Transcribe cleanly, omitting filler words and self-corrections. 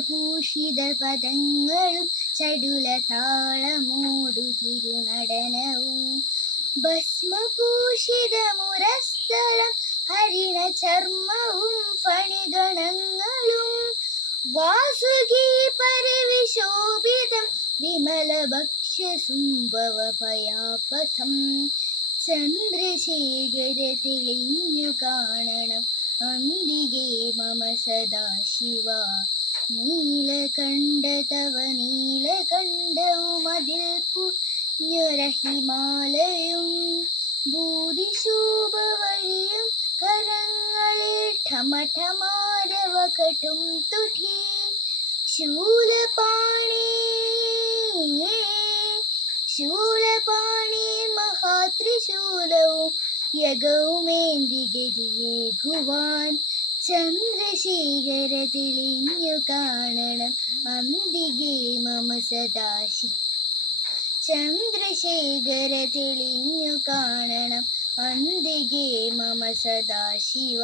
ചന്ദ്രഭൂഷിത പദങ്ങളും ചടുല താളമോടു തിരുനടനവും ഭസ്മഭൂഷിത മുരസ്ഥലം ഹരിണ ചർമ്മവും ഫണിഗണങ്ങളും വാസുകി പരിവിശോഭിതം വിമല ഭക്ഷ്യസുംഭവ പയാപഥം ചന്ദ്രശേഖര തെളിഞ്ഞു കാണണം അന്തികേ മമ സദാശിവ നീലകണ്ഠ തവ നീലകണ്ഠവുമതിൽ പുണ്യരഹിമാലയും ഭൂതിശോഭ വഴിയും കരങ്ങളിൽ ഠമഠമാരവകട്ടും തുഠി ശൂലപാണി മഹാത്രിശൂലവും യഗവുമേന്തിഗതിയേകുവാൻ ചന്ദ്രശേഖര തെളിഞ്ഞു കാണണം അന്തികേ മമ സദാശിവ ചന്ദ്രശേഖര തെളിഞ്ഞു കാണണം അന്തികേ മമ സദാശിവ.